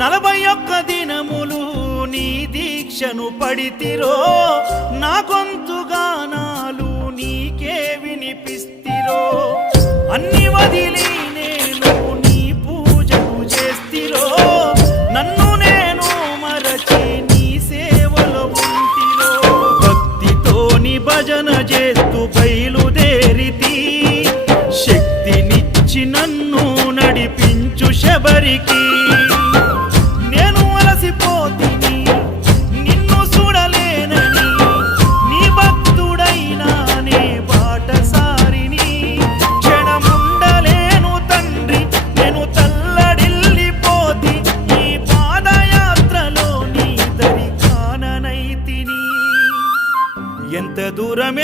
41 దినములు నీ దీక్షను పడితిరో, నా గొంతుగానాలు నీకే వినిపిస్తిరో. అన్ని వదిలి నేను నీ పూజకు చేస్తిరో, నన్ను నేను మరచి నీ సేవలో ఉంటిరో. భక్తితోని భజన చేస్తూ బయలుదేరితి, శక్తినిచ్చి నన్ను నడిపించు శబరికి. నేను అలసిపోతిని నిన్ను చూడలేనని, నీ భక్తుడైనా నే బాటసారిని. క్షణముండలేను తండ్రి నేను తల్లడిల్లిపోతి, ఈ పాదయాత్రలో నీ దరి కాననైతిని. ఎంత దూరం